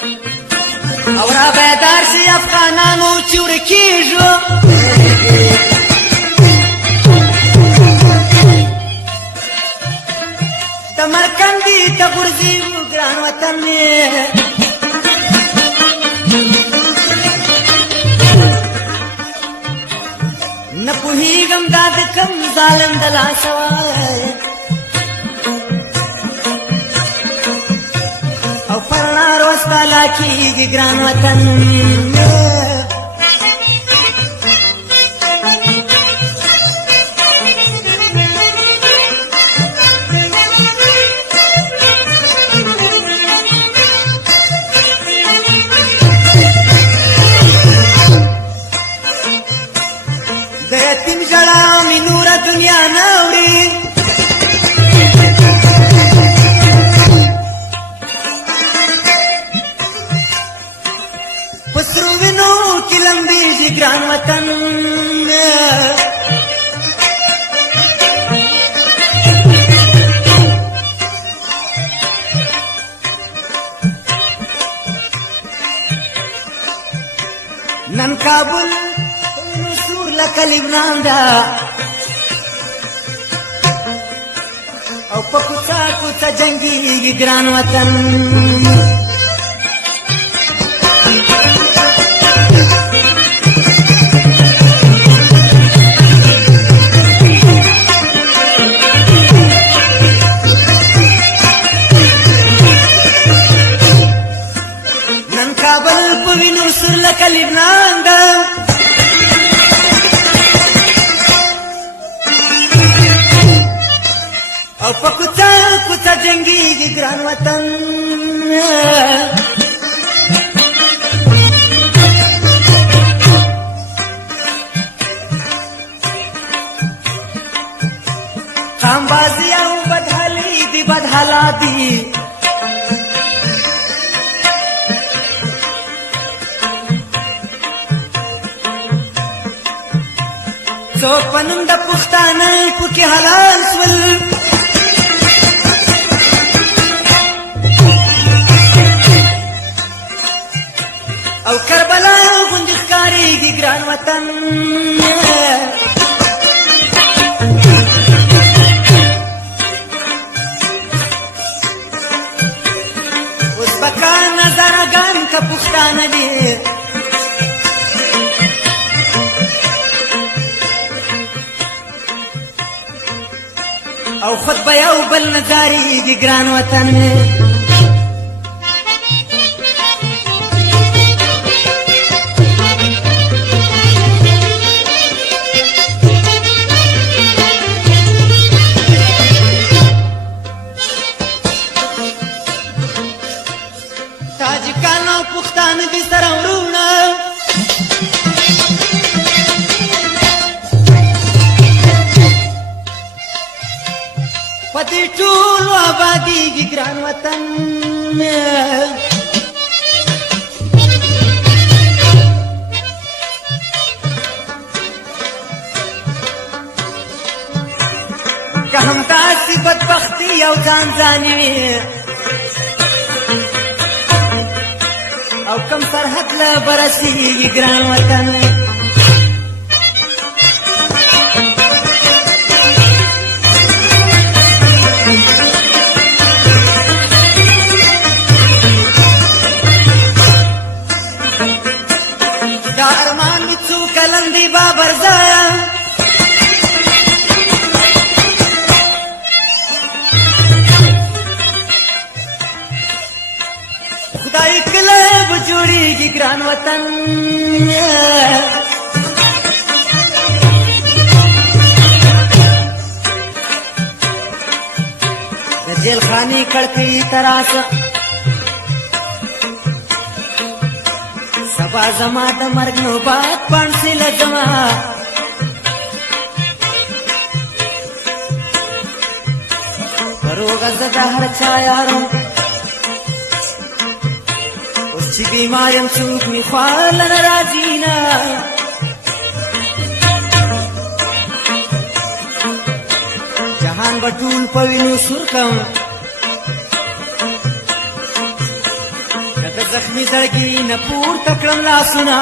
او را بیدار شي افغانانو چې ورکېږو د مرکندي ته غورځېږو ګران وطن مې نه پوهېږم دا د کوم ظالم د لاسه وای او پر لار وسپاله کېږي ګران وطن د یتیم ژړا مې نوره دنیا نه اوري په سرو وینو کې لمبېږي ګران وطن نن کابل لکه لبنان دا او په کوڅه کوڅه جنګېږي ګران وطن نن کابل په وینو سور لکه لبنان دا او په کوڅه کوڅه جنګېږي ګران وطن خامبازي او بدحالي دي بدحالا دي څوک په نوم د پښتانه پکې حلال شول او کربلا غوندې ښکارېږي ګران وطن اوس به کا نظرګان که پښتانه دي او خود به یو بل نظارېږي ګران وطن تاجکان او پښتانه دي سره وروڼه په دې ټولو ابادېږي ګران وطن که همداسې بدبختي او ځان ځاني او کم سرحد له برسېږي ګران وطن دا ارمان مې څو کلن دی بابر ځایه خدای کله به جوړېږي ګران وطن د جیل خانې کړکۍ تراسه سبا زما د مرګ نوبات پانسي لزما روغه زه د هر چا یارم اوس چې بیمار یم څوک مې خواله نه راځي نه جهان به ټول په وینو سور کړم که د زخمی زړګي نه پورته کړم لاسونه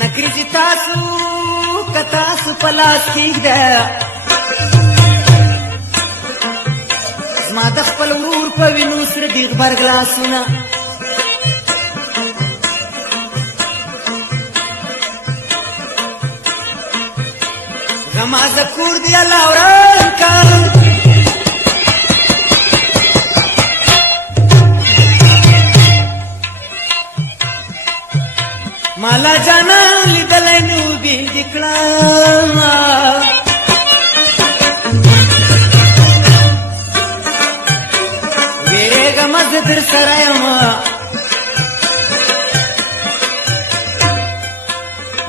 نکري چې تاسو که تاسو په لاس کېږده زما د خپل ورور په وینو سره ډېر غبرګ لاسونه زما د کور دی الله وران کړ مالا جانا لیدلی نو بیل کړم ویرېږم زه در سره یم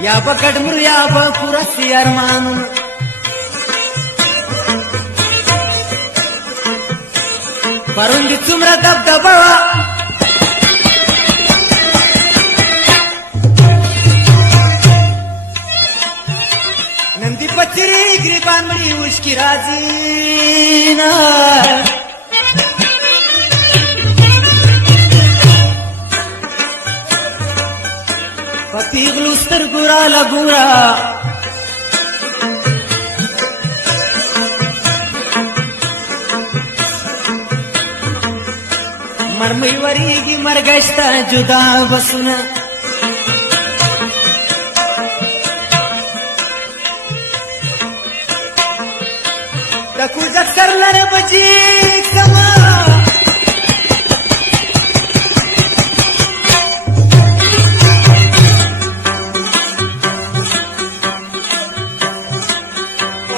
یا به ګډ مرو یا به پوره سي ارمانونه پرون دې څومره دبدبه وه نن دې په څېرې ګریبان مړي اوښکې راځي نه په پیغلو سترګو راله ګوره مرمۍ ورېږي مرګی شته جدا بسونه د کوزک سر لره بجې کما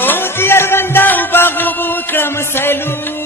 او د یرغنده باغ اوبه وکړم سیلو